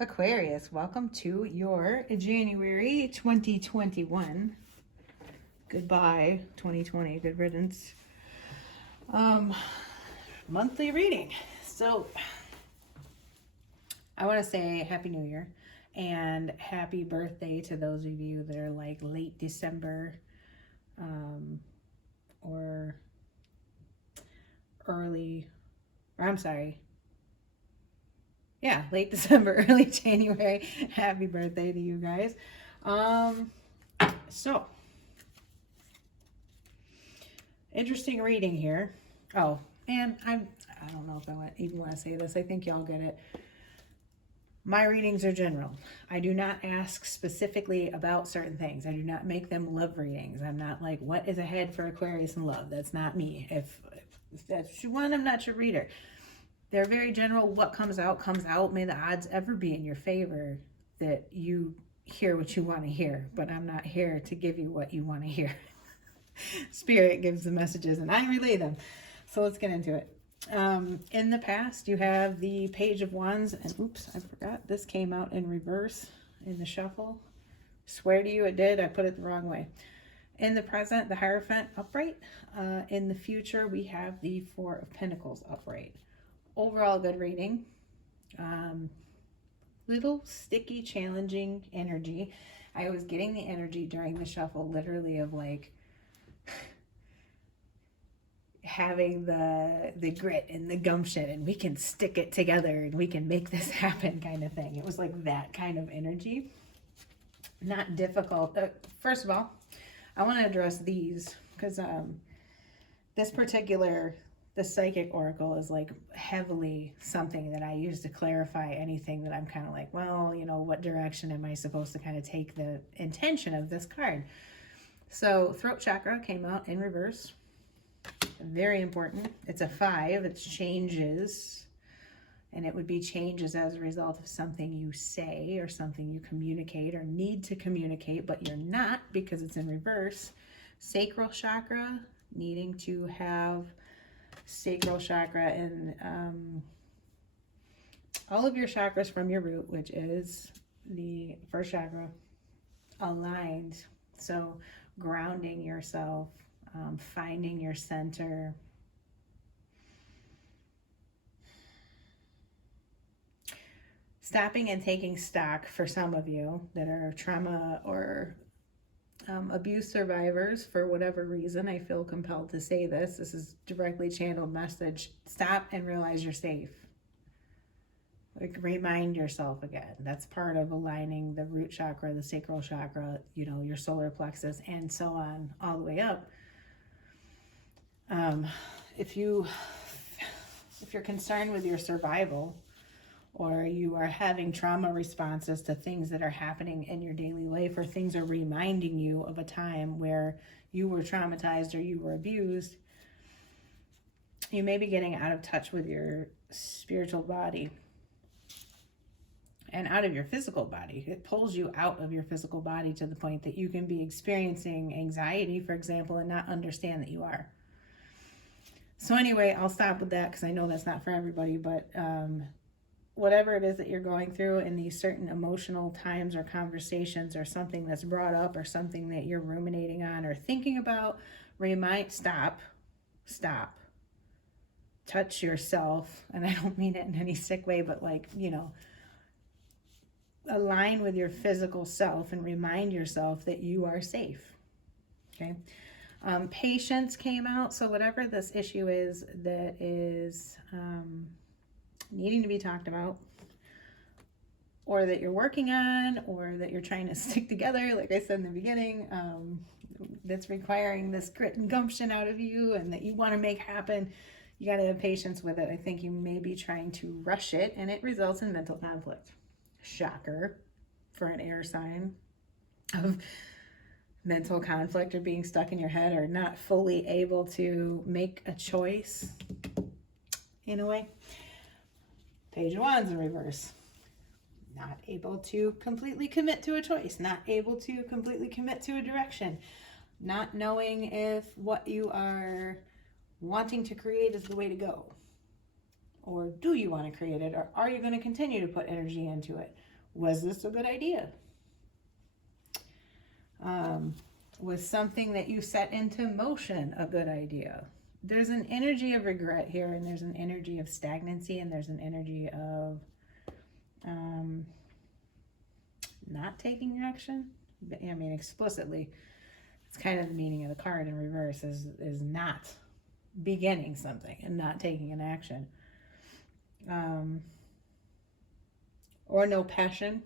Aquarius, welcome to your January 2021. Goodbye, 2020. Good riddance. Monthly reading. So, I want to say Happy New Year and happy birthday to those of you that are like late December or late December, early January. Happy birthday to you guys. So, interesting reading here. Oh, and I don't know if I even want to say this. I think y'all get it. My readings are general. I do not ask specifically about certain things. I do not make them love readings. I'm not like, what is ahead for Aquarius in love? That's not me. If that's what you want, I'm not your reader. They're very general. What comes out, comes out. May the odds ever be in your favor that you hear what you want to hear. But I'm not here to give you what you want to hear. Spirit gives the messages and I relay them. So let's get into it. In the past, you have the Page of Wands. And oops, I forgot. This came out in reverse in the shuffle. Swear to you it did. I put it the wrong way. In the present, the Hierophant upright. In the future, we have the Four of Pentacles upright. Overall good reading. Little sticky, challenging energy. I was getting the energy during the shuffle literally of like having the grit and the gumption and we can stick it together and we can make this happen kind of thing. It was like that kind of energy. Not difficult. First of all, I want to address these because this particular the Psychic Oracle is like heavily something that I use to clarify anything that I'm kind of like, well, you know, what direction am I supposed to kind of take the intention of this card? So throat chakra came out in reverse. Very important. It's a 5. It's changes. And it would be changes as a result of something you say or something you communicate or need to communicate, but you're not because it's in reverse. Sacral chakra, needing to have sacral chakra and all of your chakras from your root, which is the first chakra, aligned. So grounding yourself, finding your center. Stopping and taking stock for some of you that are trauma or abuse survivors for whatever reason. I feel compelled to say this. This is directly channeled message. Stop and realize you're safe. Like remind yourself again. That's part of aligning the root chakra, the sacral chakra, you know, your solar plexus, and so on, all the way up. If you're concerned with your survival, or you are having trauma responses to things that are happening in your daily life, or things are reminding you of a time where you were traumatized or you were abused, you may be getting out of touch with your spiritual body and out of your physical body. It pulls you out of your physical body to the point that you can be experiencing anxiety, for example, and not understand that you are. So anyway, I'll stop with that because I know that's not for everybody, but whatever it is that you're going through in these certain emotional times or conversations or something that's brought up or something that you're ruminating on or thinking about, stop, touch yourself. And I don't mean it in any sick way, but like, you know, align with your physical self and remind yourself that you are safe. Okay. Patience came out. So whatever this issue is that is needing to be talked about, or that you're working on, or that you're trying to stick together, like I said in the beginning, that's requiring this grit and gumption out of you and that you want to make happen, you got to have patience with it. I think you may be trying to rush it and it results in mental conflict. Shocker for an air sign of mental conflict or being stuck in your head or not fully able to make a choice in a way. Page of Wands in reverse. Not able to completely commit to a choice. Not able to completely commit to a direction. Not knowing if what you are wanting to create is the way to go. Or do you want to create it? Or are you going to continue to put energy into it? Was this a good idea? Was something that you set into motion a good idea? There's an energy of regret here, and there's an energy of stagnancy, and there's an energy of not taking action. I mean, explicitly, it's kind of the meaning of the card in reverse is not beginning something and not taking an action. Or no passion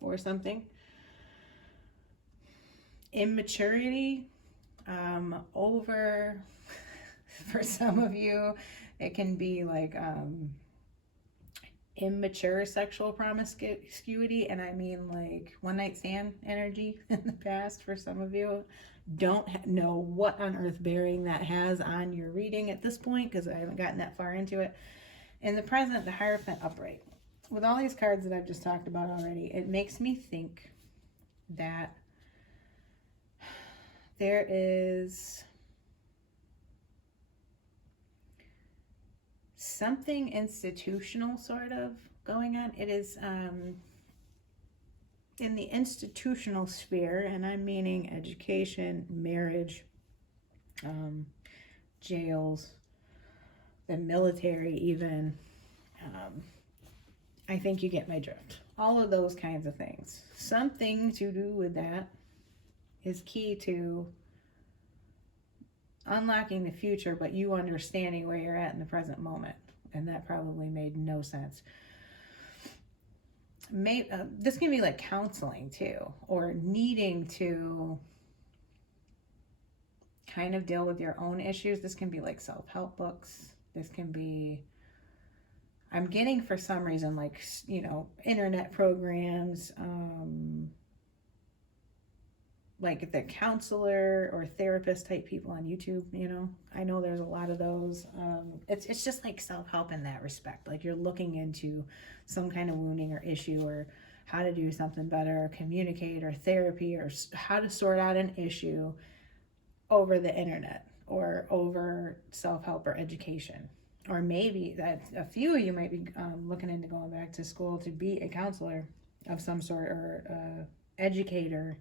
for something. Immaturity, over, for some of you, it can be like immature sexual promiscuity, and I mean like one night stand energy in the past for some of you. Don't know what on earth bearing that has on your reading at this point, because I haven't gotten that far into it. In the present, the Hierophant upright. With all these cards that I've just talked about already, it makes me think that there is something institutional sort of going on. It is in the institutional sphere, and I'm meaning education, marriage, jails, the military even. I think you get my drift. All of those kinds of things. Something to do with that is key to unlocking the future, but you understanding where you're at in the present moment. And that probably made no sense. This can be like counseling too, or needing to kind of deal with your own issues. This can be like self-help books. This can be, I'm getting for some reason, like, you know, internet programs, like the counselor or therapist type people on YouTube, you know, I know there's a lot of those. It's just like self-help in that respect. Like you're looking into some kind of wounding or issue, or how to do something better, or communicate, or therapy, or how to sort out an issue over the internet, or over self-help or education. Or maybe that a few of you might be looking into going back to school to be a counselor of some sort, or educator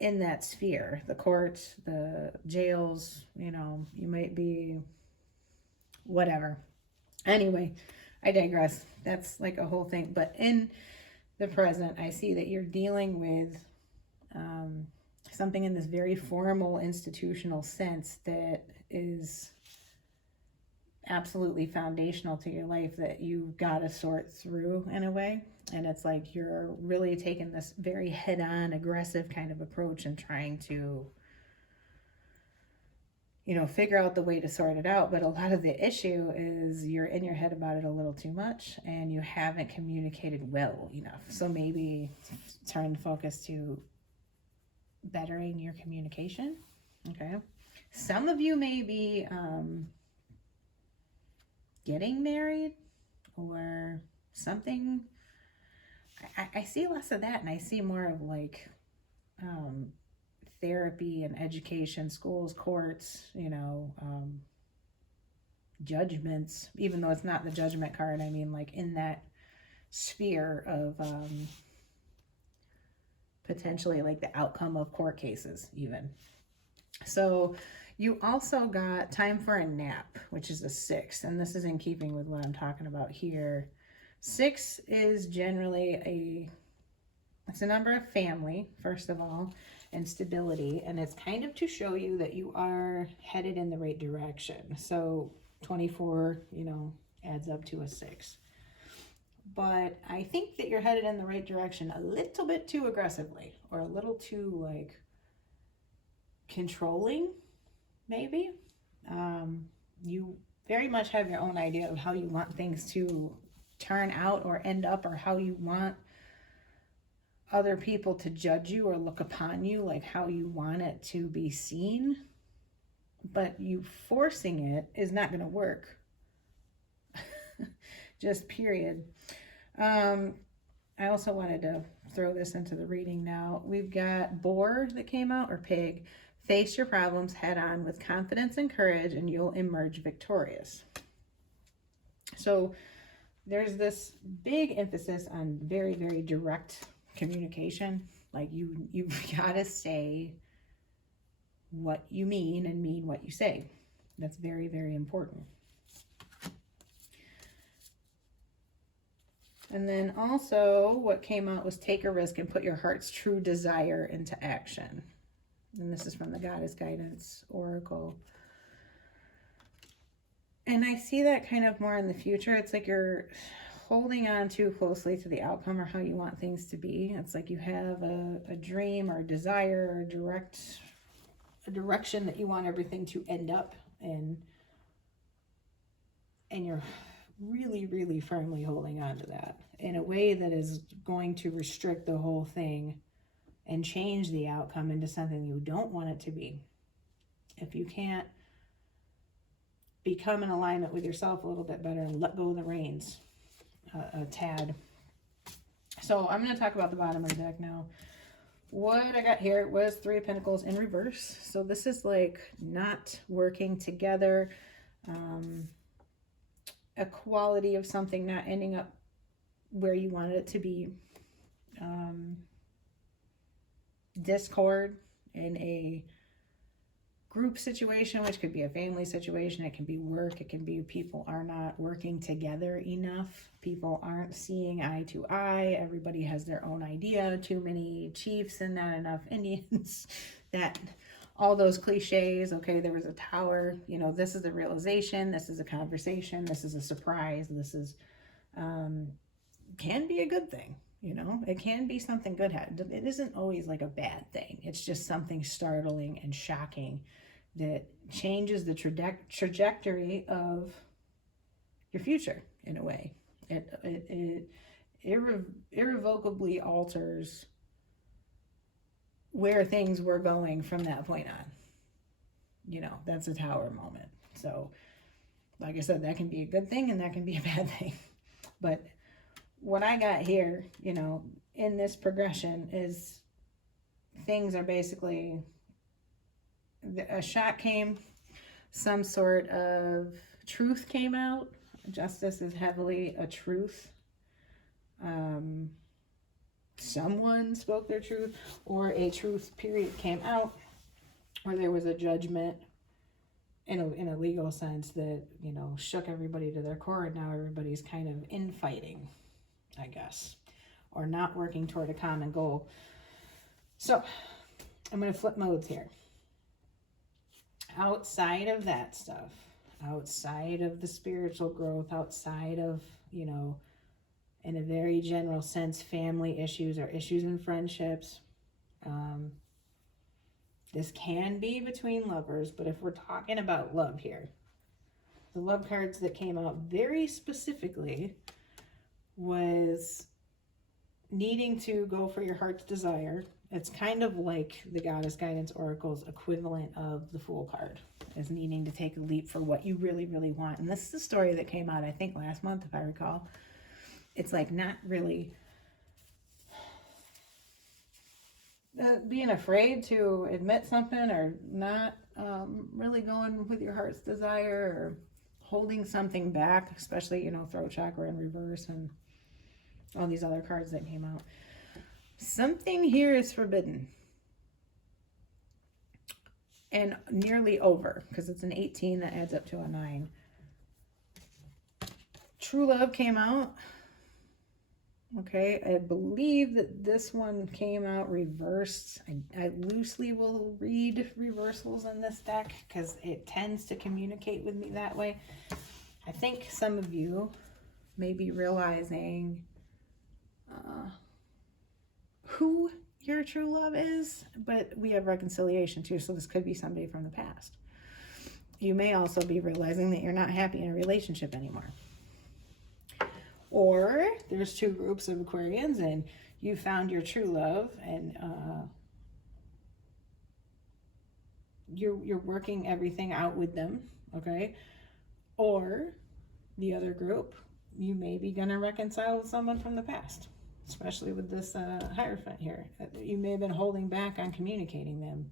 in that sphere, the courts, the jails, you know, you might be whatever. Anyway, I digress. That's like a whole thing. But in the present, I see that you're dealing with something in this very formal institutional sense that is absolutely foundational to your life, that you've got to sort through in a way. And it's like you're really taking this very head-on, aggressive kind of approach and trying to, you know, figure out the way to sort it out. But a lot of the issue is you're in your head about it a little too much, and you haven't communicated well enough. So maybe turn the focus to bettering your communication. Okay. Some of you may be getting married or something. I see less of that, and I see more of like therapy and education, schools, courts, you know, judgments, even though it's not the judgment card. I mean, like in that sphere of potentially like the outcome of court cases even. So you also got time for a nap, which is a 6, and this is in keeping with what I'm talking about here. 6 is generally it's a number of family, first of all, and stability, and it's kind of to show you that you are headed in the right direction. So 24, you know, adds up to a 6. But I think that you're headed in the right direction a little bit too aggressively, or a little too like controlling, maybe. You very much have your own idea of how you want things to turn out or end up, or how you want other people to judge you or look upon you, like how you want it to be seen. But you forcing it is not going to work. Just period. I also wanted to throw this into the reading now. We've got boar that came out, or pig. Face your problems head on with confidence and courage, and you'll emerge victorious. So there's this big emphasis on very, very direct communication. Like you've got to say what you mean and mean what you say. That's very, very important. And then also what came out was take a risk and put your heart's true desire into action. And this is from the Goddess Guidance Oracle. And I see that kind of more in the future. It's like you're holding on too closely to the outcome or how you want things to be. It's like you have a dream or a desire or a direction that you want everything to end up in. And you're really, really firmly holding on to that in a way that is going to restrict the whole thing and change the outcome into something you don't want it to be. If you can't become in alignment with yourself a little bit better and let go of the reins a tad. So I'm going to talk about the bottom of the deck now. What I got here was Three of Pentacles in reverse. So this is like not working together, a quality of something not ending up where you wanted it to be, discord in a group situation, which could be a family situation, it can be work, it can be people are not working together enough, people aren't seeing eye to eye, everybody has their own idea, too many chiefs and not enough Indians, that all those cliches. Okay, there was a tower, you know, this is a realization, this is a conversation, this is a surprise, this is can be a good thing. You know, it can be something good. It isn't always like a bad thing. It's just something startling and shocking that changes the trajectory of your future in a way. It irrevocably alters where things were going from that point on. You know, that's a tower moment. So, like I said, that can be a good thing and that can be a bad thing. But what I got here, you know, in this progression is things are basically, a shot came, some sort of truth came out. Justice is heavily a truth. Someone spoke their truth, or a truth period came out, or there was a judgment in a legal sense that, you know, shook everybody to their core, and now everybody's kind of infighting, I guess, or not working toward a common goal. So I'm going to flip modes here. Outside of that stuff, outside of the spiritual growth, outside of, you know, in a very general sense, family issues or issues in friendships, this can be between lovers, but if we're talking about love here, the love cards that came out very specifically was needing to go for your heart's desire. It's kind of like the Goddess Guidance Oracle's equivalent of the Fool card, is needing to take a leap for what you really, really want. And this is the story that came out, I think, last month, if I recall. It's like not really being afraid to admit something, or not really going with your heart's desire, or holding something back, especially, you know, throat chakra in reverse and all these other cards that came out. Something here is forbidden and nearly over, because it's an 18 that adds up to a 9. True love came out. Okay, I believe that this one came out reversed. I loosely will read reversals in this deck because it tends to communicate with me that way. I think some of you may be realizing who your true love is, but we have reconciliation too, so this could be somebody from the past. You may also be realizing that you're not happy in a relationship anymore. Or there's two groups of Aquarians and you found your true love, and you're working everything out with them, okay? Or the other group, you may be gonna reconcile with someone from the past, especially with this Hierophant here. You may have been holding back on communicating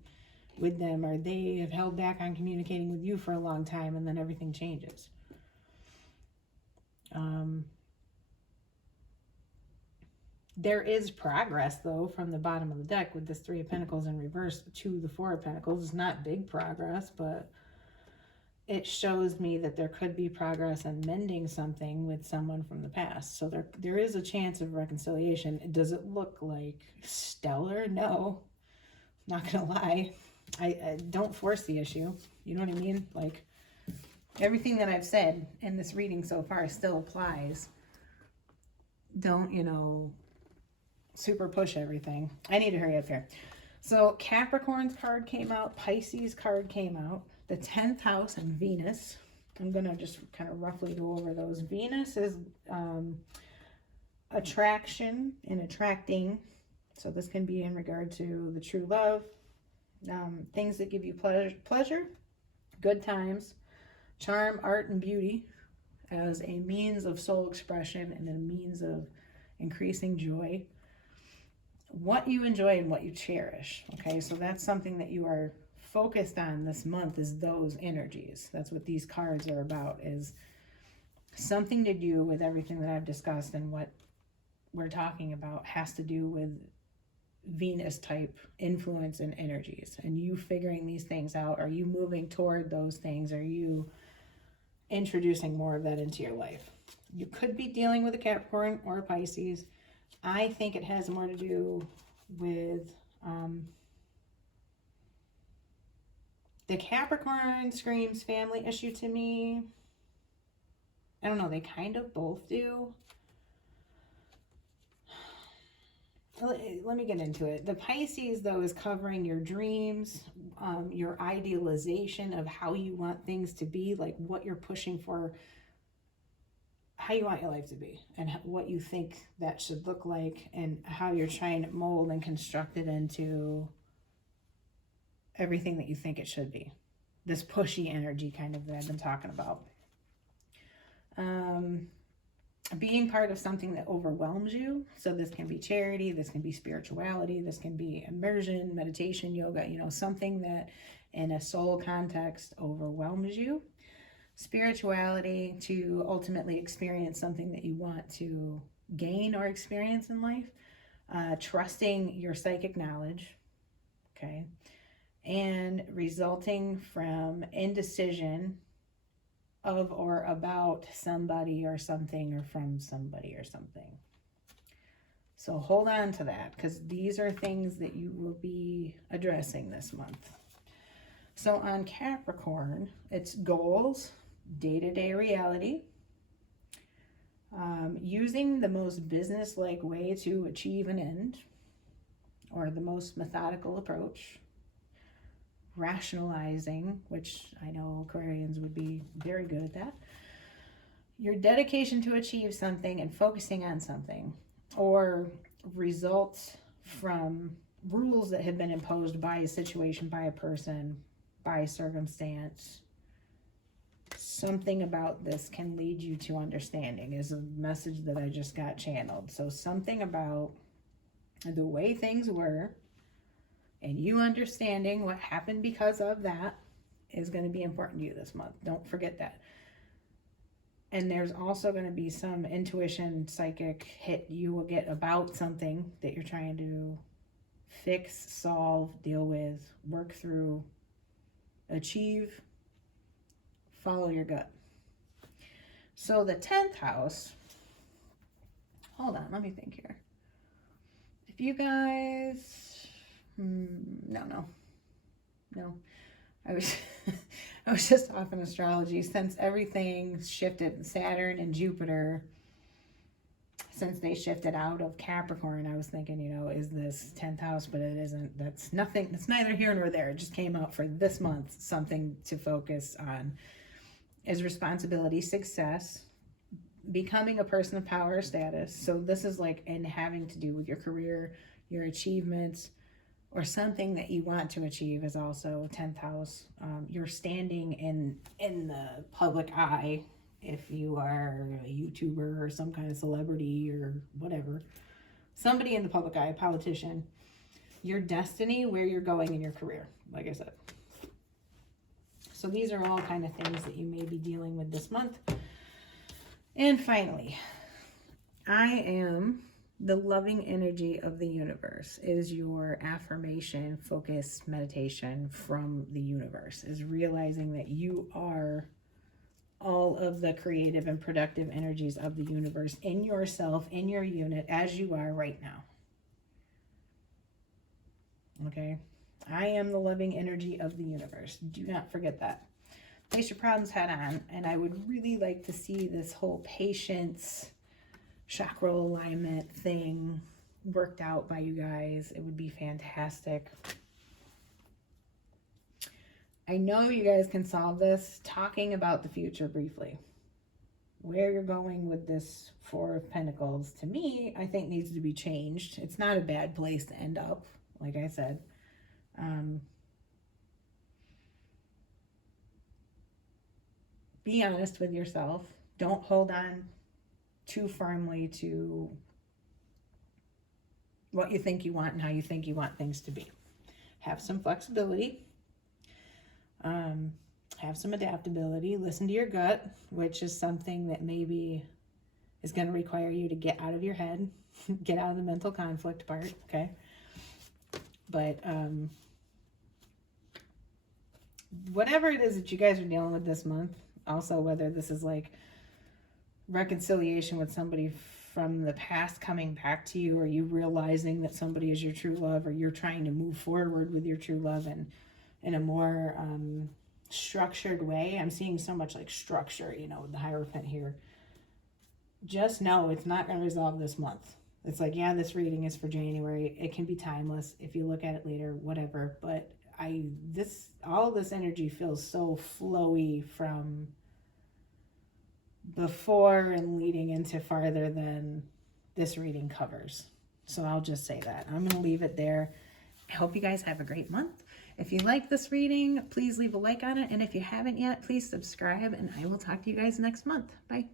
with them, or they have held back on communicating with you for a long time, and then everything changes. There is progress, though, from the bottom of the deck with this Three of Pentacles in reverse to the Four of Pentacles. It's not big progress, but it shows me that there could be progress in mending something with someone from the past. So there is a chance of reconciliation. Does it look like stellar? No, not gonna lie. I don't force the issue. You know what I mean? Like, everything that I've said in this reading so far still applies. Don't, you know, super push everything. I need to hurry up here. So Capricorn's card came out, Pisces card came out, the 10th house and Venus. I'm going to just kind of roughly go over those. Venus is attraction and attracting. So this can be in regard to the true love, things that give you pleasure, good times, charm, art, and beauty as a means of soul expression and a means of increasing joy. What you enjoy and what you cherish. Okay, so that's something that you are focused on this month, is those energies. That's what these cards are about, is something to do with everything that I've discussed, and what we're talking about has to do with Venus type influence and energies, and you figuring these things out. Are you moving toward those things? Are you introducing more of that into your life? You could be dealing with a Capricorn or a Pisces. I think it has more to do with the Capricorn screams family issue to me. I don't know, they kind of both do. Let me get into it. The Pisces, though, is covering your dreams, your idealization of how you want things to be, like what you're pushing for, how you want your life to be, and what you think that should look like, and how you're trying to mold and construct it into everything that you think it should be. This pushy energy kind of that I've been talking about. Being part of something that overwhelms you. So this can be charity, this can be spirituality, this can be immersion, meditation, yoga, you know, something that in a soul context overwhelms you. Spirituality, to ultimately experience something that you want to gain or experience in life. Trusting your psychic knowledge, okay? And resulting from indecision of or about somebody or something, or from somebody or something. So hold on to that, because these are things that you will be addressing this month. So on Capricorn, it's goals, day-to-day reality, using the most business-like way to achieve an end, or the most methodical approach, rationalizing, which I know Aquarians would be very good at that. Your dedication to achieve something and focusing on something, or results from rules that have been imposed by a situation, by a person, by circumstance. Something about this can lead you to understanding, is a message that I just got channeled. So something about the way things were, and you understanding what happened because of that, is going to be important to you this month. Don't forget that. And there's also going to be some intuition, psychic hit you will get about something that you're trying to fix, solve, deal with, work through, achieve. Follow your gut. So the 10th house, hold on, let me think here. If you guys... No. I was I was just off in astrology. Since everything shifted, Saturn and Jupiter, since they shifted out of Capricorn, I was thinking, you know, is this 10th house? But it isn't. That's nothing. It's neither here nor there. It just came out for this month. Something to focus on is responsibility, success, becoming a person of power or status. So this is like in having to do with your career, your achievements, or something that you want to achieve is also 10th house. You're standing in the public eye, if you are a YouTuber or some kind of celebrity or whatever. Somebody in the public eye, a politician. Your destiny, where you're going in your career, like I said. So these are all kind of things that you may be dealing with this month. And finally, I am The loving energy of the universe is your affirmation, focused meditation from the universe, is realizing that you are all of the creative and productive energies of the universe in yourself, in your unit, as you are right now. Okay? I am the loving energy of the universe. Do not forget that. Face your problems head on. And I would really like to see this whole patience, chakra alignment thing worked out by you guys. It would be fantastic. I know you guys can solve this. Talking about the future briefly. Where you're going with this Four of Pentacles, to me, I think needs to be changed. It's not a bad place to end up, like I said. Be honest with yourself. Don't hold on too firmly to what you think you want and how you think you want things to be. Have some flexibility. Have some adaptability. Listen to your gut, which is something that maybe is going to require you to get out of your head, get out of the mental conflict part, okay? But whatever it is that you guys are dealing with this month, also whether this is like reconciliation with somebody from the past coming back to you, or you realizing that somebody is your true love, or you're trying to move forward with your true love and in a more structured way. I'm seeing so much like structure, you know, with the Hierophant here. Just know it's not going to resolve this month. It's like, yeah, this reading is for January. It can be timeless if you look at it later, whatever. But all this energy feels so flowy from before and leading into farther than this reading covers. So I'll just say that. I'm going to leave it there. I hope you guys have a great month. If you like this reading, please leave a like on it. And if you haven't yet, please subscribe. And I will talk to you guys next month. Bye.